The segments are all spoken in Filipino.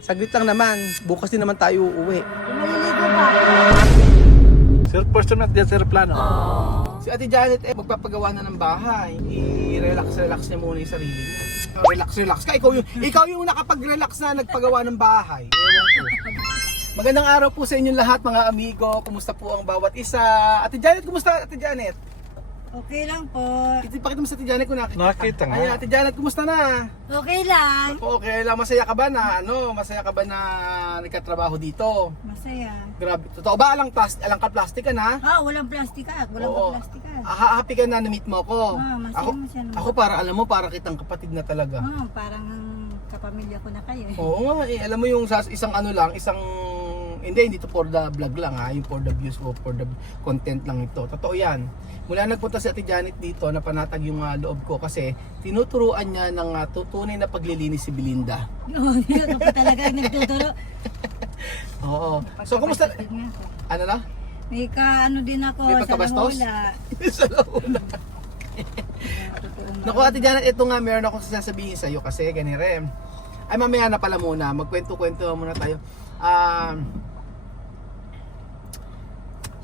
Saglit lang naman, bukas din naman tayo uuwi. Maliligo ba? Sir, first time natin sir plano. Si Ate Janet magpapagawa na ng bahay. I-relax niya muna yung sarili niya. Relax ka. Ikaw yung nakapag-relax na nagpagawa ng bahay. Ewan ko. Magandang araw po sa inyong lahat mga amigo. Kumusta po ang bawat isa? Ate Janet, kumusta Ate Janet? Okay lang po. Pakita mo sa Ate Janet kung nakita. Nakita nga. Ay, Ate Janet, kumusta na? Okay lang. Okay lang, masaya ka ba na nagkatrabaho dito? Masaya. Grabe, totoo ba? Alang ka plastic ka na? Walang plastika. Walang Oo. plastika. Happy ka na na-meet mo ko. Masaya naman. Ako para alam mo, para kitang kapatid na talaga. Parang kapamilya ko na kayo. Oo nga, alam mo yung isang ano lang, hindi to for the vlog lang ha, yung for the views o for the content lang ito. Totoo yan. Mula nagpunta si Ate Janet dito, napanatag yung loob ko kasi tinuturuan niya ng tunay na paglilinis si Belinda. Hindi ka pa talaga nagtuturo. Oo. So, kumusta? Ano na? May ano din ako May sa pagkabastos? Langula. Sa launa. Naku Ate Janet, ito nga meron akong sasabihin sa iyo kasi ganire. Ay mamaya na pala muna, magkwento-kwento muna tayo.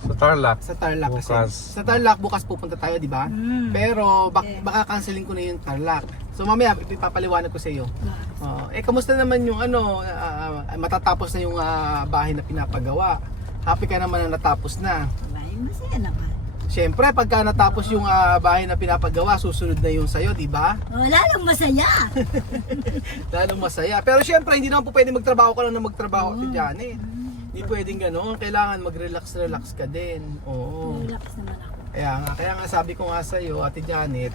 Sa Tarlac. Sa Tarlac kasi. Bukas. Sa Tarlac bukas pupunta tayo, di ba? Pero baka cancelin ko na yung Tarlac. So mamaya ipapaliwanag ko sa iyo. Kamusta naman yung matatapos na yung bahay na pinapagawa? Happy ka naman na natapos na. Masaya naman. Siyempre, pagka natapos yung bahay na pinapagawa, susunod na yung sayo, di ba? Lalong masaya. Lalong masaya. Pero siyempre, hindi naman po pwede magtrabaho ka lang na magtrabaho si Janet. Hindi pwedeng gano'n. Kailangan mag-relax ka din. Oo. Relax naman ako. Kaya nga sabi ko nga sa'yo, Ate Janet,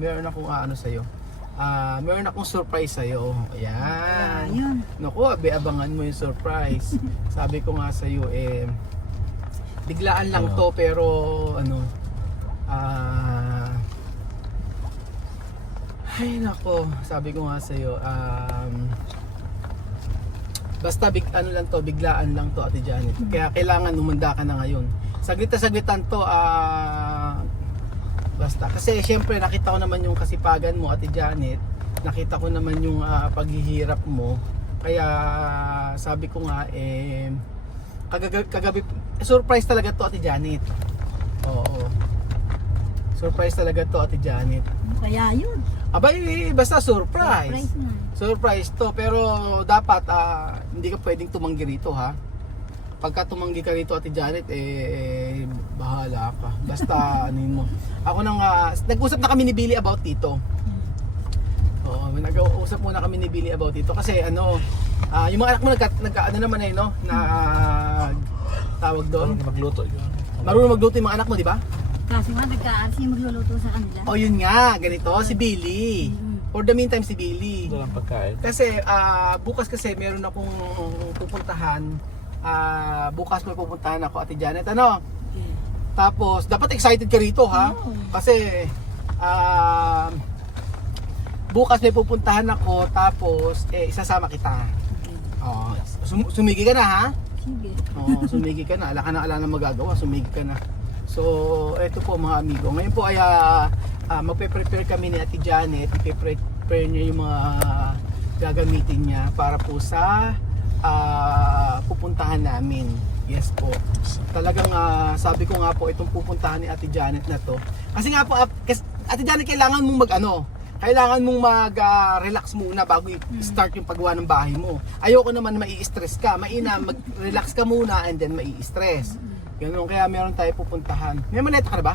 meron akong meron akong surprise sa'yo. Ayan. Yun. Naku, abangan mo yung surprise. Sabi ko nga sa'yo, biglaan lang to pero ay nako, sabi ko nga sa'yo, basta biglaan lang to Ate Janet. Kaya kailangan umanda ka na ngayon. Saglitan to, basta. Kasi syempre nakita ko naman yung kasipagan mo Ate Janet. Nakita ko naman yung paghihirap mo. Kaya sabi ko nga, kagabi, surprise talaga to Ate Janet. Oo. Surprise talaga to Ate Janet. Kaya yun. Abay, basta surprise. Surprise na. Surprise to, pero dapat hindi ka pwedeng tumanggi rito ha. Pagka tumanggi ka rito Ate Janet, bahala ka. Basta anin mo. Ako nang nag-usap na kami ni Billy about dito. Oo, nag-usap muna kami ni Billy about dito kasi yung mga anak mo tawag doon. Magluto yun. Marunong magluto yung mga anak mo, di ba? Kasi nga nagka-arsi magluluto sa kanila. O yun nga, ganito, si Billy. For the meantime, si Billy. Ito lang pagkain. Kasi bukas kasi meron akong pupuntahan. Bukas may pupuntahan ako Ate Janet. Tapos dapat excited ka rito ha. Kasi bukas may pupuntahan ako tapos isasama kita. Sumigi ka na ha? Sige. Sumigi ka na. Ala na magagawa, sumigi ka na. So, eto po mga amigo. Ngayon po ay magpe-prepare kami ni Ate Janet. I-prepare niya yung mga gagamitin niya para po sa pupuntahan namin. Yes po. Talagang sabi ko nga po itong pupuntahan ni Ate Janet na to. Kasi nga po Ate Janet, kailangan mong kailangan mong mag-relax muna bago i-start yung paggawa ng bahay mo. Ayoko naman mai-stress ka. Mag-relax ka muna and then mai-stress. Ganun, kaya meron tayo pupuntahan. May maleta ka na ba?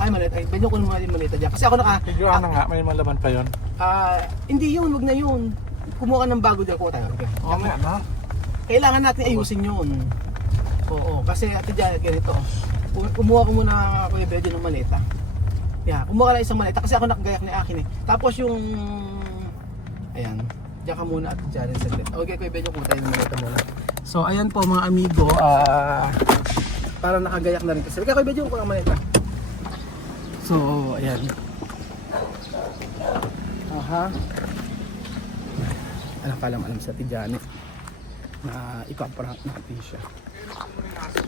Ay, maleta. Banyo ko naman yung maleta dyan. Kasi ako Figure na nga, may malaman pa yun. hindi yun, wag na yun. Kumuha ka ng bago dyan. Kuha tayo. Oo nga, no? Kailangan natin ayusin yun. Oo, kasi Ate Janet, ganito. Kumuha ko muna Kuya Bejo ng maleta. Kumuha ka lang isang maleta kasi ako nakagayak ni akin eh. Tapos yung ayan, diyan ka muna Ate Janet saglit. Okay, Kuya Bejo, kumuha tayo ng maleta muna. So ayan po mga amigo, para nakagayak na rin kasi. Kuya Bejo, kumuha ang maleta. So ayan. Alam sa Ate Janet na ipaprank natin siya.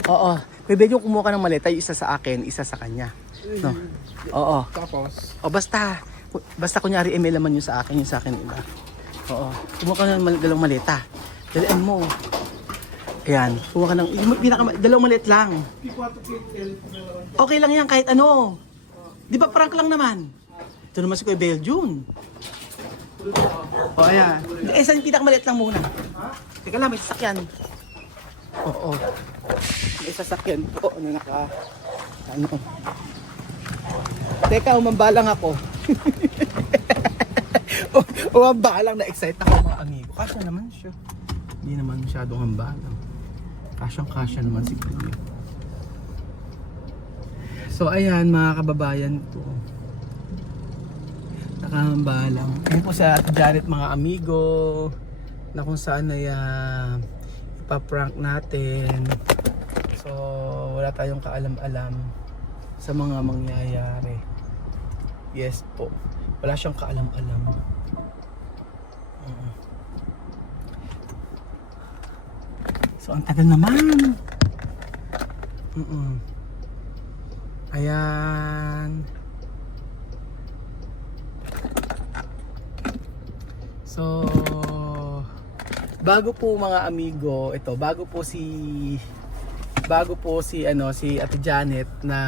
Oo. Kuya Bejo, kumuha ka ng maleta, yung isa sa akin, isa sa kanya. No? Oo. Tapos? Basta kunyari may laman yung sa akin iba. Oo. Kumuha ka ng dalawang maleta. Dalian mo. Ayan. Kumuha ka ng dalawang malit lang. Okay lang yan kahit ano. Di ba prank lang naman? Ito naman si Kuya Belgium. O ayan. Saan yung pinakamaliit lang muna? Teka lang, may sasakyan. Oo. May sasakyan po. Ano? Teka, umambalang ako. Umambalang, na-excite ako mga amigo. Kasya naman siya. Hindi naman masyadong hambalang. Kasyang-kasya naman si Kuya. So ayan mga kababayan ko. Nakahambalang. Ayun po sa Ate Janet mga amigo. Na kung saan ay ipaprank natin. So wala tayong kaalam-alam sa mga mangyayari. Yes po. Wala siyang kaalam-alam. So ang tagal naman. Ayan. So bago po mga amigo, ito bago po si Ate Janet na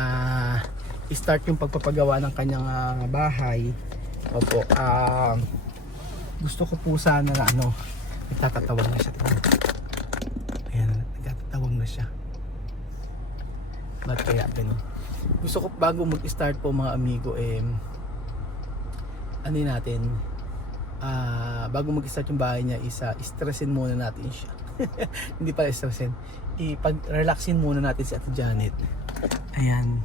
i-start yung pagpapagawa ng kanyang bahay. Opo, gusto ko po sana na nagtatatawag na siya. Ayan, nagtatatawag na siya. Ba't kaya ganun? Gusto ko bago mag-start po mga amigo bago mag-start yung bahay niya stressin muna natin siya. Hindi pala stressin, ipag-relaxin muna natin si Ate Janet. Ayan.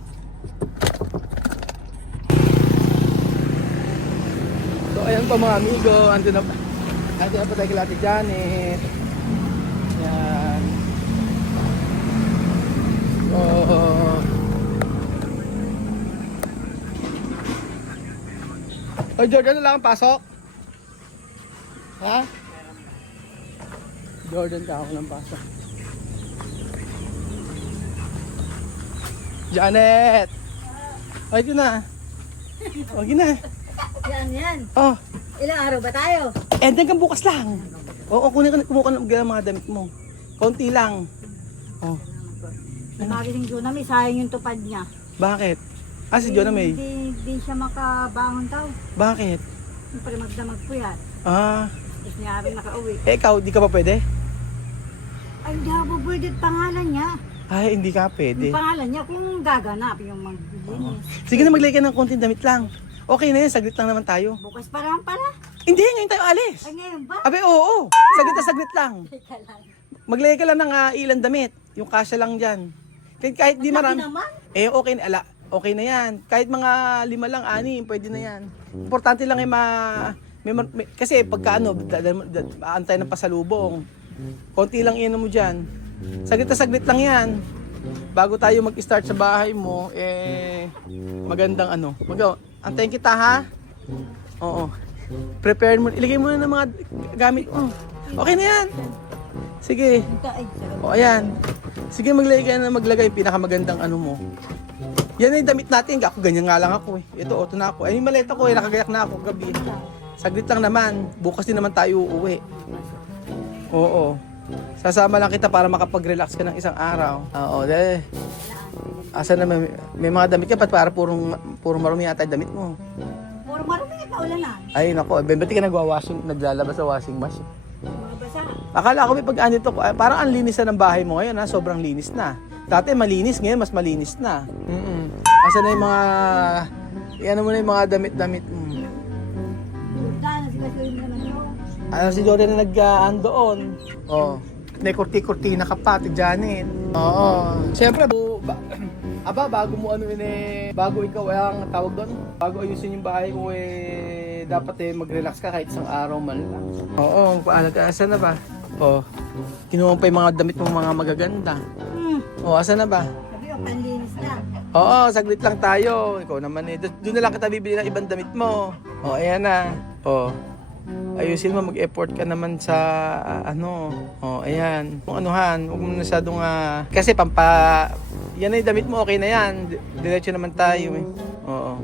So ayan pa mga amigo, andun na pa tayo kay Ate Janet. Ayan. Oh, Jordan na lang ang pasok. Ha? Jordan ka ako ng pasok. Janet! Okay ko na. Okay na. Yan. Oh. Ilang araw ba tayo? Hanggang bukas lang. Oo, kumuha ka ng mga damit mo. Konti lang. Oh. Magaling doon namin, sayang yung tupad niya. Bakit? Si Jonah May. Hindi siya makabangon daw. Bakit? Siyempre magdamag po yan. Tapos niya rin nakauwi. Ikaw, di ka pa pwede? Ay, hindi ako pwede pangalan niya. Ay, hindi ka pwede. Yung pangalan niya kung gaganap yung maglinis. Sige na, maglagay ka ng konting damit lang. Okay na yan, saglit lang naman tayo. Bukas pa naman pala. Hindi, ngayon tayo alis. Ay, ngayon ba? Abe, oo. Saglit lang. Teka lang. Maglagay ka lang ng ilang damit. Yung kasya lang dyan. Kahit di Ang laki marami. naman. Okay na. Okay na yan. Kahit mga 5 lang, 6, pwede na yan. Importante lang kasi pagka aantay ng pasalubong. Konti lang iyan mo dyan. Saglit lang yan. Bago tayo mag-start sa bahay mo, magandang antayin kita ha? Oo. Prepare mo, ilagay mo na ng mga gamit mo. Okay na yan. Sige. O ayan. Sige, maglagay yung pinakamagandang mo. Yan ay damit natin. Ako ganyan nga lang ako Ito na ako. Ay, yung maleta ko nakagayak na ako gabi. Saglit lang naman. Bukas din naman tayo uuwi. Oo. Sasama lang kita para makapag-relax ka ng isang araw. Oo, asa na may mga damit ka para puro marumi yata yung damit mo. Puro marumi at naulanan. Ay, nako. Ba't ka naglalabas sa washing machine? Mga basa. Akala ko may parang ang linis na ng bahay mo ngayon sobrang linis na. Dati malinis, ngayon mas malinis na. Asa na yung mga mo na yung mga damit-damit mo. Dahil sila naman yun. Si Jordan na nag-andoon. May kurti-kurtina ka pa, Ate Janet. Oo. Siyempre, bago mo bago ikaw ang tawag doon, bago ayusin yung bahay mo dapat mag-relax ka kahit isang araw man lang. Oo, asa na ba? Kinuha pa yung mga damit mo mga magaganda. Asa na ba? Sabi ko, panlinis na. Oo, saglit lang tayo. Ikaw naman doon na lang kita bibili ng ibang damit mo. Ayan na. Ayusin mo, mag-effort ka naman sa ayan. Kung anuhan, huwag mo masyadong kasi yan ay damit mo, okay na yan. Diretso naman tayo Oo.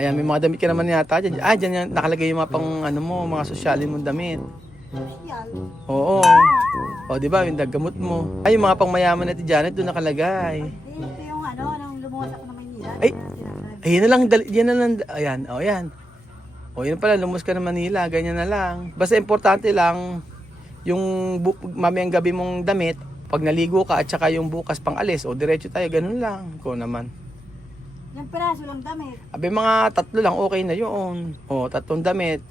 Ayan, may mga damit ka naman yata dyan. Ah, dyan yan, nakalagay yung mga pang ano mo, mga sosyalin mong damit. Social. Oo. O, di ba, yung gamot mo. Ay, yung mga pangmayaman na Janet, doon nakalagay. Ito yung ano, nung lumuwas ako ng Maynila. Ay! Ayun na lang, yan na lang. Ayan, o yan. O, yun pala, lumos ka ng Manila, ganyan na lang. Basta importante lang, yung mamayang gabi mong damit, pag naligo ka at saka yung bukas pang alis, o diretso tayo, ganun lang. Ko naman. Yung piraso lang damit. Abi, mga 3 lang, okay na yun. O, 3 damit,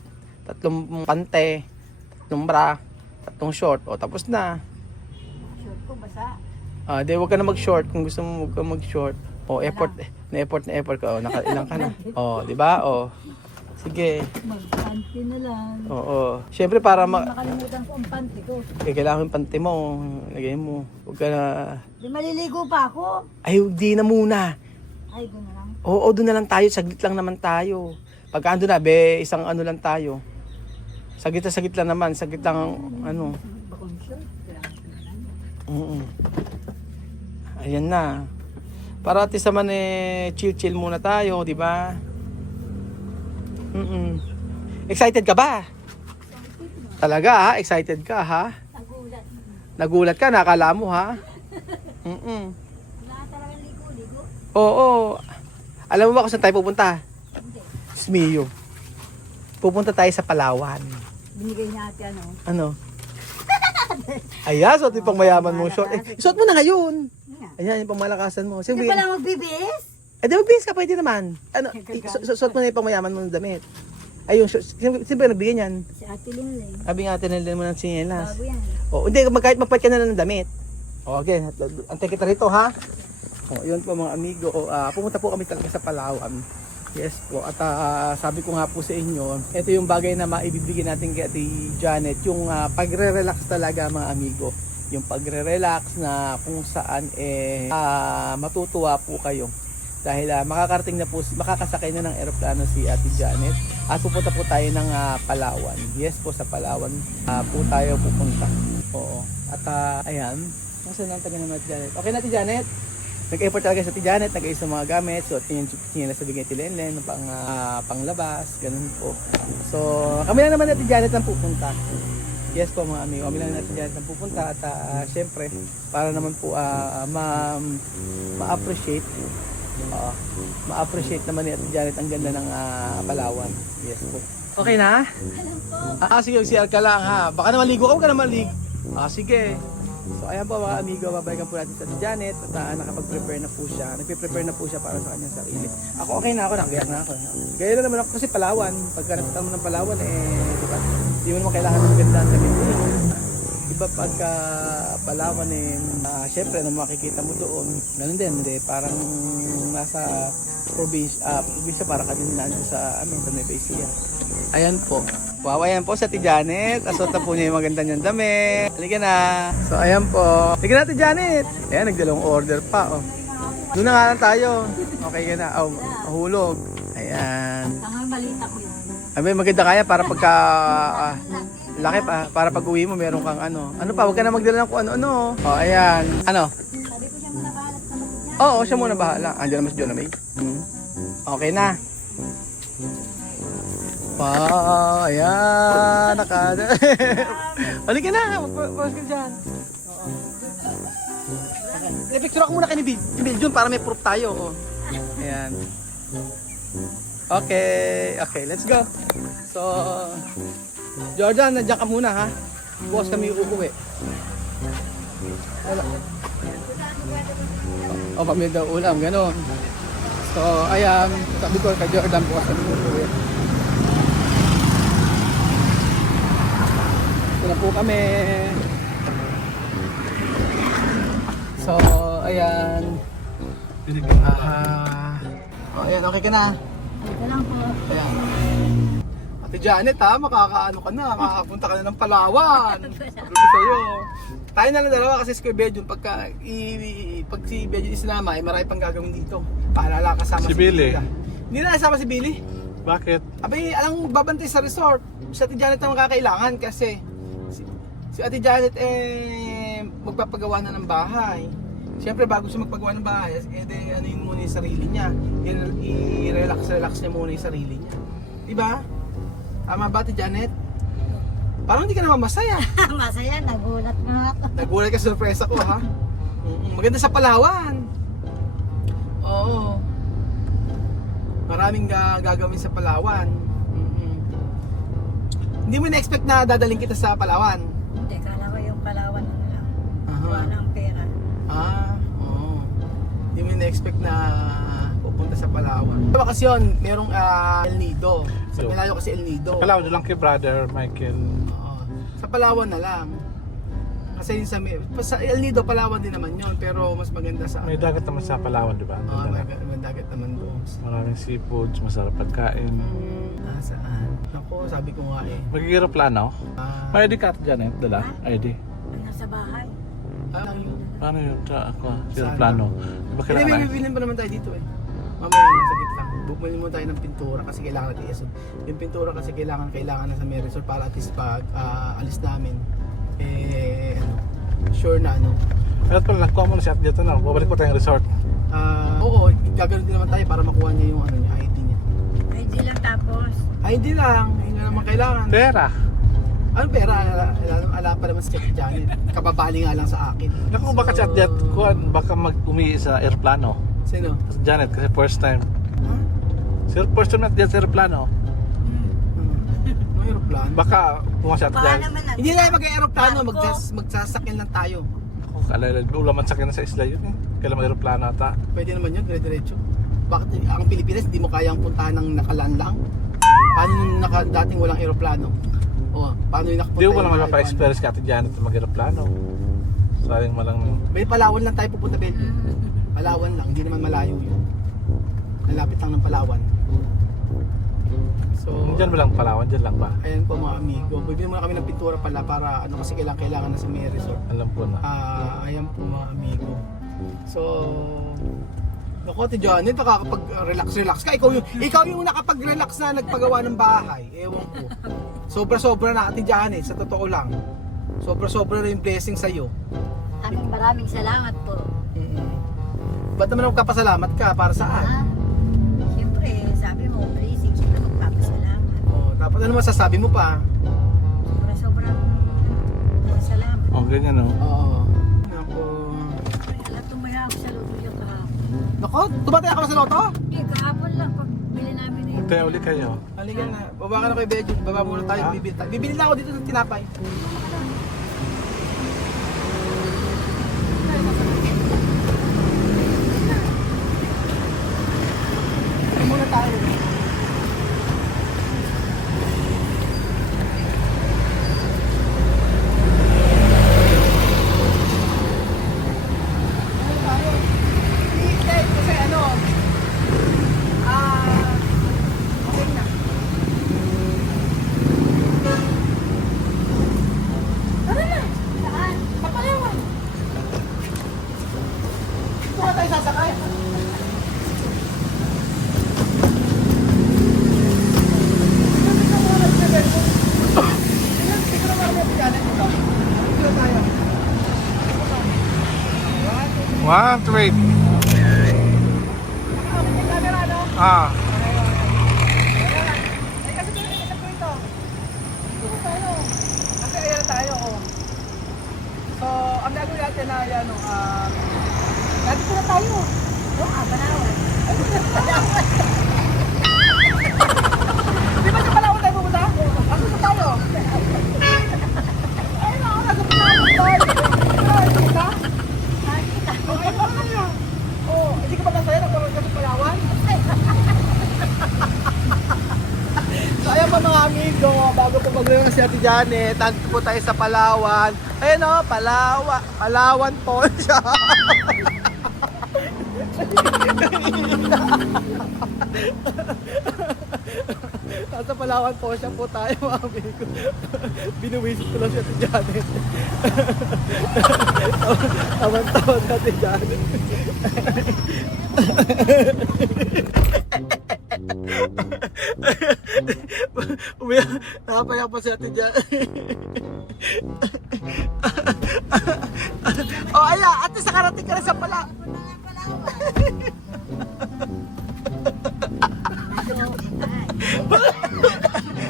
3 pante, 3 bra, 3 short, o tapos na. Short ko, basa. Ah, di, wag ka na mag-short kung gusto mo, wag ka mag-short. O, effort ka, o, nakailang ka na. O, di ba? O, sige. Mag-panty na lang. Oo. Siyempre para Makalimutan ko ang panty ko. kailangan yung pante mo, lagay mo. Huwag ka na... Di maliligo pa ako. Ay, di na muna. Ay, doon na lang. Oo, doon na lang tayo. Saglit lang naman tayo. Pagka ando na, be, isang ano lang tayo. Saglit lang naman. Saglit lang, ano. Bakong short. Kailangan ko na lang. Ayan na. Para at least naman chill muna tayo, di ba? Excited ka ba? Talaga ha? Excited ka ha? Nagulat. Nagulat ka, nakala mo ha? Wala talaga ligo. Oo. Alam mo ba kung saan tayo pupunta? Hindi. Smio. Pupunta tayo sa Palawan. Binigay niya ate ano. Ano? Ayan, suot yung pangmayaman mo short. Suot mo na ngayon. Ayan, yung pangmalakasan mo. Hindi pala magbibis? Di magbihis ka, pwede naman. Ano, suot mo na yung pangmayaman mo ng damit. Ay, yung short. Sino ba nagbigay niyan? Si Ate Linley. Sabi nga natin mo ng sinyelas. Bago yan. O, hindi, kahit magpalit ka na lang ng damit. O, okay, antay kita rito ha. O, yun po mga amigo. Pumunta po kami talaga sa Palawan. Yes po. At sabi ko nga po sa inyo, ito yung bagay na maibibigay natin kay Ate Janet. Yung pagre-relax talaga mga amigo. Yung pagre-relax na kung saan matutuwa po kayo. Dahil makakarating na po, makakasakay na ng eroplano si Ate Janet. At pupunta po tayo ng Palawan. Yes po, sa Palawan po tayo pupunta. Oo. At ayan. Masa nang taga naman Ate Janet? Okay na Ate Janet? Nag-effort talaga sa Ate Janet, nag-ayos ng mga gamit. So, tingin na sa bigay ni Lenlen, panglabas, ganun po. So, kami lang naman Ate Janet ang pupunta. Yes po mga amigo, kami lang Ate Janet ang pupunta. At syempre, para naman po ma-appreciate. Ma-appreciate naman ni Ate Janet ang ganda ng Palawan. Yes po. Okay na? Sige, CR ka lang ha. Baka naman ligo ka, huwag ka naman ligo. Sige. So ayan po mga amigo, babalikan po natin sa Janet at nakapag-prepare na po siya. Nagpe-prepare na po siya para sa kanyang sarili. Ako okay na ako, nakagiyak na ako. Gaya na naman ako kasi Palawan. Pagka nakita mo ng Palawan, diba? Di mo naman kailangan ng ganda ang damit. Iba pagka Palawan syempre nung makikita mo doon, ganun din, parang nasa probinsya para ka din nandun sa Nueva Ecija. Ayan po. Wow, ayan po sa Ate Janet. Asot na po niya yung maganda niyang damit. Halika na. So, ayan po. Halika na, Ate Janet. Ayan, nagdalawang order pa. Oh. Doon na nga lang tayo. Okay ka na. Mahulog. Ayan. Ang malita ko yun. Ay, maganda kaya para pagka laki pa. Para pag uwi mo, meron kang ano. Ano pa, huwag ka na magdala ng kung ano-ano. Oh, ayan. Ano? Sabi ko siya muna bahalat sa loob niya. Oo, siya muna bahala. Andiyan naman si Jonah May. Okay na. Ayan, Balik ka na, magpapas ka dyan. Picture ako muna kay ni Bill para may proof tayo. Oh. Ayan. Okay, let's go. So, Jordan, nandiyan ka muna ha. Bukas kami uuwi. Wala. Kami daw ulam, gano'n. So, ayan, sabi ko kay Jordan, bukas kami uuwi. Na po kami. So, ayan. Ayan, okay ka na. Ito lang po. Ayan. Ate Janet makakaano ka na, makakapunta ka na ng Palawan. Sabi ko sa'yo. Tayo na lang dalawa kasi si Kuya Bedyon, pag si Bedyon isinama, marami pang gagawin dito. Paalala kasama Si Billy. Hindi na nasama si Billy. Bakit? Abay, alang babantay sa resort. Si Ate Janet ang makakailangan kasi si Ate Janet magpapagawa na ng bahay. Siyempre bago siya magpagawa ng bahay, ano yun muna yung sarili niya. I-relax niya muna yung sarili niya. Diba? Tama ba, Ate Janet? Parang hindi ka naman masaya. Masaya, nagulat nga ako. Nagulat ka sa surprise ako, ha? Maganda sa Palawan. Oo. Maraming gagawin sa Palawan. Hindi mo na-expect na dadaling kita sa Palawan. Hindi, kala ko yung Palawan na lang. Aha. Walang pera. Oo. Hindi mo na-expect na pupunta sa Palawan. Sa bakasyon, merong El Nido. Sa So, Malayo kasi El Nido. Palawan lang kay brother Michael. Oo. Sa Palawan na lang. Kasi sa El Nido, Palawan din naman yon, pero mas maganda sa... May dagat naman sa Palawan, di ba? Oo, Ganda may dagat naman doon. Maraming seafoods, masarap pagkain. Saan? Ako, sabi ko nga eh. Mag-aeroplano? Ah, May ID ka dyan eh, dala? ID. Ay, nasa bahay. yun. Paano yun? Ako, Saan? aeroplano. Di ba Hindi, kailangan may na? bibilin pa naman tayo dito eh. Mamaya nasa gitna. Bumili mo tayo ng pintura kasi kailangan natin iasod. Yung pintura kasi kailangan na sa may resort para at least pag alis namin, sure na ano. At pala, nagkuha mo na siya dito na. Babalik mo tayong resort. Oo, gagawin din naman tayo para makuha niya yung ID niya. Ay, di lang tapos. ID lang, yun na naman kailangan. Pera! Ano pera? Ala pa naman si Ate Janet. Kababali nga lang sa akin. Naku, baka si Ate kuhan, baka mag-umihi sa aeroplano. Sino? Kasi Janet, kasi first time. Ha? Sir, first time natin sa aeroplano. May aeroplano? Baka pumunta si Ate Baka Janet. naman Hindi tayo mag-aeroplano, Barko. magsasakyan lang tayo. Ako, kaalala, ulaman sa na sa isla yun eh. Kailan may aeroplano ata. Pwede naman yun, dire-diretso. Bakit ang Pilipinas hindi mo kayang puntahan ng nakalaan lang? Paano nung dating walang aeroplano? O, paano yung nakapunta? Hindi ko naman yung mapa-experience kay Ate Janet na mag-aeroplano. Sayang malang. May Palawan lang tayo pupunta, Belgium. Palawan lang, hindi naman malayo yun. Nalapit lang ng Palawan. So, Diyan mo lang Palawan, diyan lang ba? ayan po mga amigo. Bibili muna kami ng pintura pala para ano kasi kailangan na sa may resort. Alam ko na. Ayan po mga amigo. So, naku Ate Janet, nakakapag-relax ka. Ikaw yung nakapag-relax na nagpagawa ng bahay. Ewan ko. Sobra-sobra na Ate Janet, sa totoo lang. Sobra-sobra na yung blessing sa'yo. Maraming salamat po. Ba't naman magkapasalamat ka? Para saan? Siyempre, sabi mo, blessing, siyempre magpapasalamat. Oh, dapat ano masasabi mo pa? Sobrang salamat. Oh, ganyan oh. Oo. Naku. Ay, alam, tumaya ako sa luto yung kahapon. Naku, tumatay ako sa loto? Hindi, kahapon lang, pag bili namin na yun. Kaya uli kayo. Halika na. Baba ka na kay Bejo. Baba muna tayo. Ha? Bibili na ako dito ng tinapay. Bibili muna tayo. Kasi ano, okay na. Tara na! Saan? Papalawan! Dito ka tayo sasakay. One, two, wait. Ah. Kasi ayan tayo, oh. So, ang gagawin natin na yan, nandito na tayo. Palawan. Di ba sa Palawan tayo pupunta? Asa na tayo? Ayun ako, nasa Palawan tayo. Pupunta? Oh, ayun ako na. Oh, hindi ka ba nasaya na parang ka sa Palawan? So ayan pa mga amigo, bago po mag-review si Ate Janet, nandito po tayo sa Palawan. Ayun o, Palawan po siya. Nasa Palawan po siya po tayo mga amigo. Binuwisit ko lang si Ate Janet. Tawan-tawan si Ate Janet. Nakapaya pa si Ate Janet. Oh, ayan, at least nakarating ka na sa pala.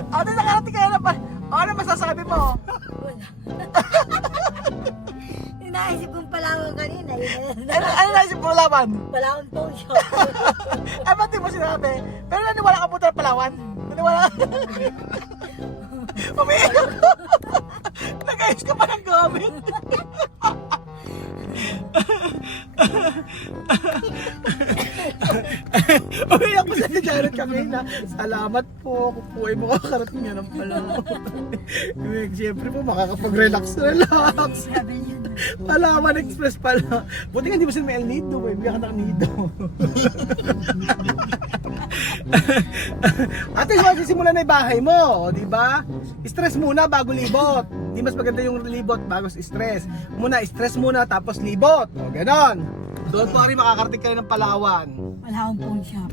Ate, nakarating ka na pa. Ano masasabi mo? Inaisip kong Palawan kanina. Ano naisip mo laban? Palawan po siya. Eh, ba't di mo sinabi? Pero naniwala ka po tayo Palawan? Naniwala ka? Umiiyak. Nag-ayos ka pa ng gamit. Umiiyak po sa Jared kanina. Salamat po. Kung po ay makakarating nga ng Palawan. Siyempre po, makakapag-relax. Palawan Express pala. Buti nga hindi mo sila may El Nido. Biyak ka ng Nido. At least masisimulan na yung bahay mo, di ba? Stress muna bago libot. Di mas maganda yung libot bago stress. Muna stress muna tapos libot. O ganon. Doon po rin makakarating ka rin ng Palawan. Palawan po siya.